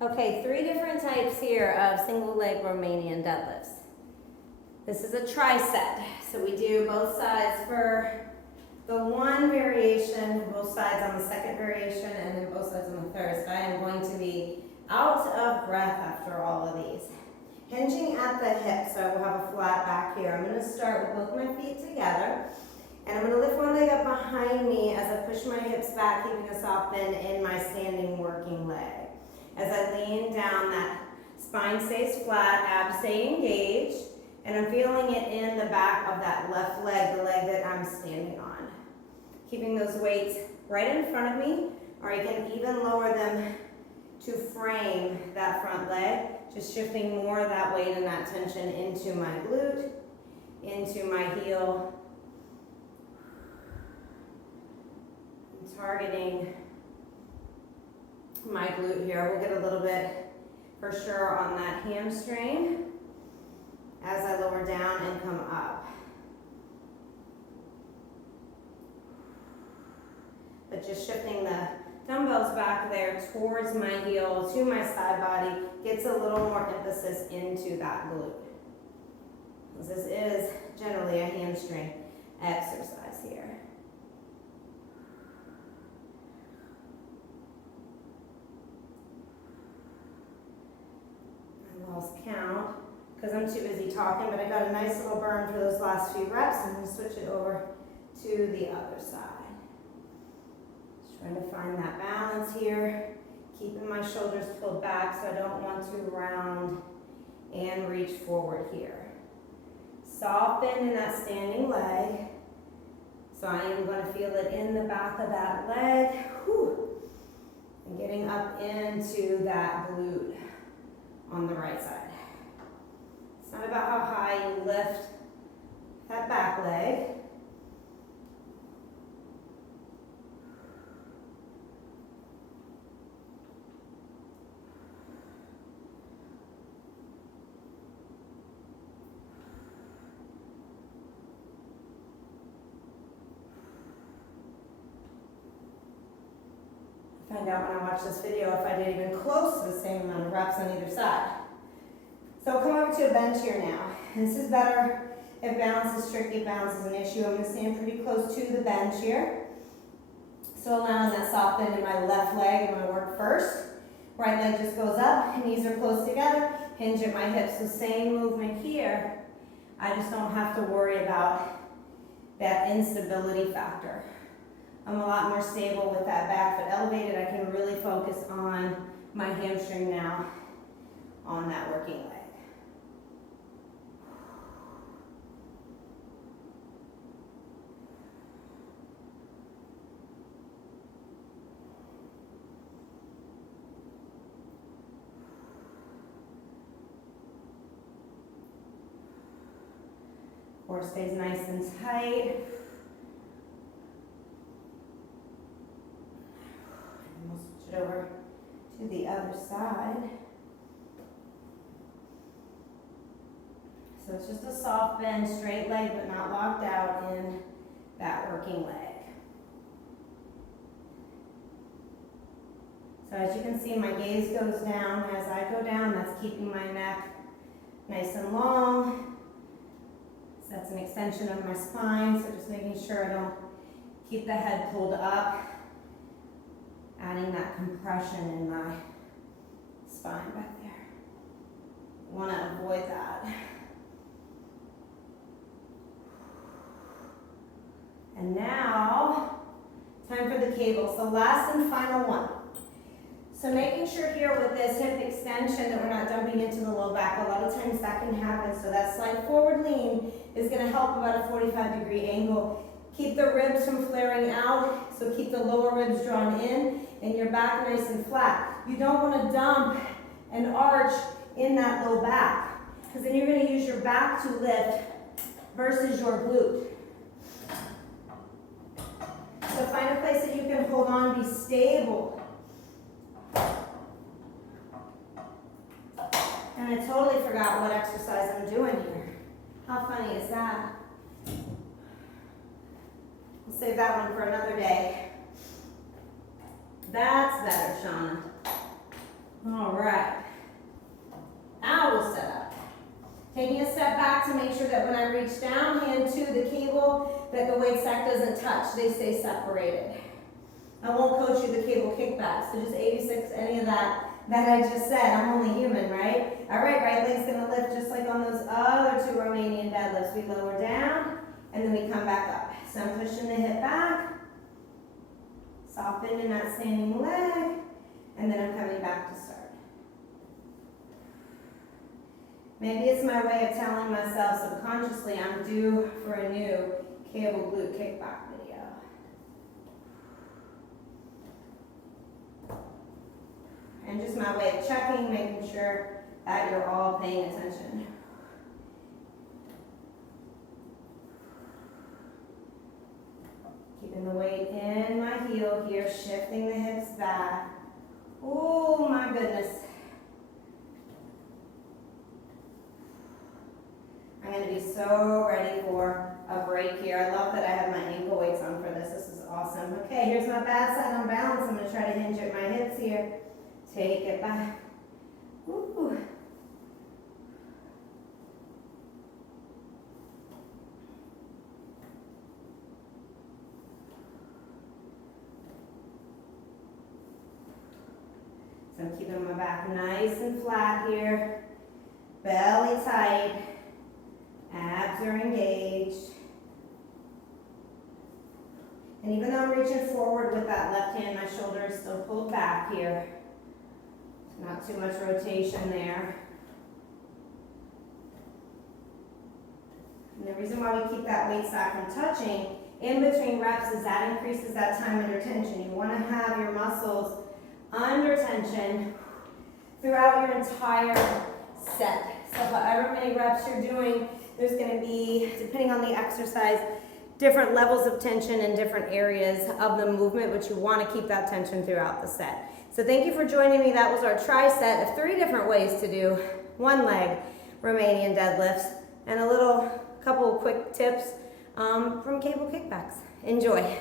Okay, 3 different types here of single leg Romanian deadlifts. This is a tricep, so we do both sides for the one variation, both sides on the second variation, and then both sides on the third. So I am going to be out of breath after all of these. Hinging at the hip, so I will have a flat back here. I'm going to start with both my feet together, and I'm going to lift one leg up behind me as I push my hips back, keeping a soft bend in my standing working leg. As I lean down, that spine stays flat, abs stay engaged, and I'm feeling it in the back of that left leg, the leg that I'm standing on. Keeping those weights right in front of me, or I can even lower them to frame that front leg, just shifting more of that weight and that tension into my glute, into my heel, and targeting my glute here. We'll get a little bit for sure on that hamstring as I lower down and come up. But just shifting the dumbbells back there towards my heel, to my side body, gets a little more emphasis into that glute. This is generally a hamstring exercise here. I lost count because I'm too busy talking, but I got a nice little burn for those last few reps. I'm going to switch it over to the other side. Trying to find that balance here, keeping my shoulders pulled back so I don't want to round and reach forward here. Soft bend in that standing leg. So I am going to feel it in the back of that leg. Whew. And getting up into that glute on the right side. It's not about how high you lift that back leg. Find out when I watch this video if I did even close to the same amount of reps on either side. So come over to a bench here now. And this is better if balance is tricky, if balance is an issue. I'm going to stand pretty close to the bench here. So allowing that soft bend in my left leg, I'm going to work first. Right leg just goes up, knees are close together, hinge at my hips. So same movement here. I just don't have to worry about that instability factor. I'm a lot more stable with that back foot elevated. I can really focus on my hamstring now on that working leg. Core stays nice and tight. And we'll switch it over to the other side. So it's just a soft bend, straight leg, but not locked out in that working leg. So as you can see, my gaze goes down. As I go down, that's keeping my neck nice and long. So that's an extension of my spine, so just making sure I don't keep the head pulled up, adding that compression in my spine back there. Want to avoid that. And now, time for the cable. So last and final one. So making sure here with this hip extension that we're not dumping into the low back. A lot of times that can happen. So that slight forward lean is going to help about a 45-degree angle. Keep the ribs from flaring out. So keep the lower ribs drawn in and your back nice and flat. You don't want to dump and arch in that low back, because then you're going to use your back to lift versus your glute. So find a place that you can hold on, be stable. And I totally forgot what exercise I'm doing here. How funny is that? We'll save that one for another day. That's better, Shauna. All right. Now we'll set up. Taking a step back to make sure that when I reach down, hand to the cable, that the weight stack doesn't touch. They stay separated. I won't coach you the cable kickback, so just 86, any of that I just said. I'm only human, right? All right, right leg's gonna lift just like on those other two Romanian deadlifts. We lower down, and then we come back up. So I'm pushing the hip back, soften in that standing leg, and then I'm coming back to start. Maybe it's my way of telling myself subconsciously I'm due for a new cable glute kickback video. And just my way of checking, making sure that you're all paying attention. Keeping the weight in my heel here, shifting the hips back. Oh my goodness. I'm going to be so ready for a break here. I love that I have my ankle weights on for this. This is awesome. Okay, here's my bad side on balance. I'm going to try to hinge at my hips here. Take it back. Ooh. So I'm keeping my back nice and flat here. Belly tight. Abs are engaged. And even though I'm reaching forward with that left hand, my shoulder is still pulled back here. Not too much rotation there. And the reason why we keep that weight stack from touching in between reps is that increases that time under tension. You want to have your muscles under tension throughout your entire set. So however many reps you're doing, there's going to be, depending on the exercise, different levels of tension in different areas of the movement, but you want to keep that tension throughout the set. So thank you for joining me. That was our tri-set of 3 different ways to do one leg Romanian deadlifts and a couple quick tips from cable kickbacks. Enjoy.